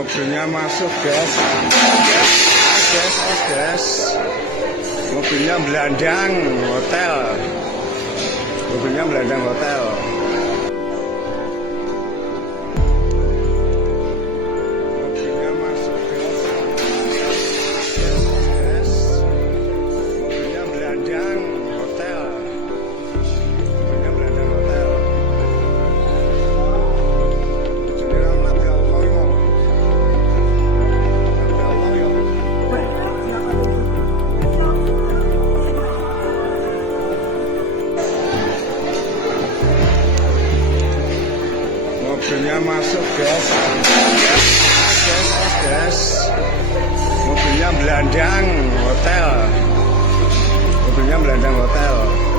Mobilnya masuk, guys. Guys. Mobilnya Belandang Hotel. Mobilnya Belandang Hotel. Mobilnya masuk, guys. Mobilnya Belandang Hotel. Mobilnya Belandang Hotel. Mobilnya masuk, guys. Mobilnya Belandang Hotel. Mobilnya Belandang Hotel.